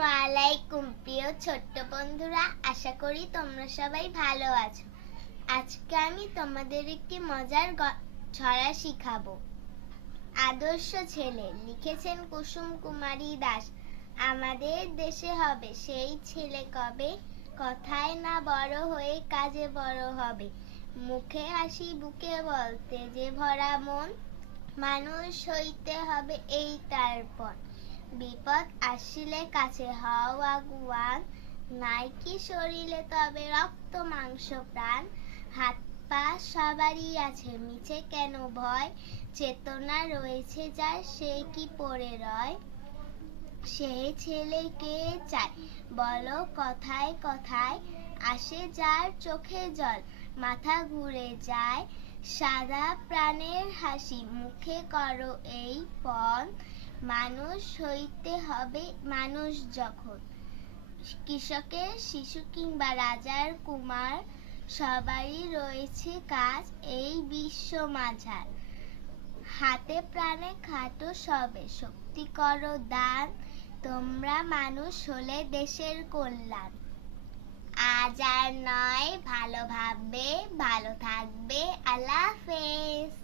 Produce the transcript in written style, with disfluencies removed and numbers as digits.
আসসালামু আলাইকুম প্রিয় ছোট্ট বন্ধুরা, আশা করি তোমরা সবাই ভালো আছো। আজকে আমি তোমাদের একটি মজার ছড়া শিখাবো। আদর্শ ছেলে, লিখেছেন কুসুম কুমারী দাস। আমাদের দেশে হবে সেই ছেলে কবে, কথায় না বড় হয়ে কাজে বড় হবে। মুখে হাসি বুকে বলতে যে ভরা মন, মানুষ হইতে হবে এই তার পণ। বিপদ আসিলে কাছে হও আগুয়ান, নাই কি শরীরে তবে রক্ত মাংস প্রাণ। হাত পা সবারই আছে, মিছে কেন ভয়, চেতনা রয়েছে যার সে কি পড়ে রয়। সেই ছেলেকে চাই বলো কথায় কথায়, আসে যার চোখে জল মাথা ঘুরে যায়। সাদা প্রাণের হাসি মুখে করো এই পণ, মানুষ হইতে হবে মানুষ যখন। কৃষকের শিশু কিংবা রাজার কুমার, সবারই রয়েছে কাজ এই বিশ্ব মাঝার। হাতে প্রাণে খাটো সবে, শক্তি করো দান, তোমরা মানুষ হলে দেশের কল্যাণ। আজ আর নয়, ভালো ভাববে, ভালো থাকবে। আল্লাহ হাফেজ।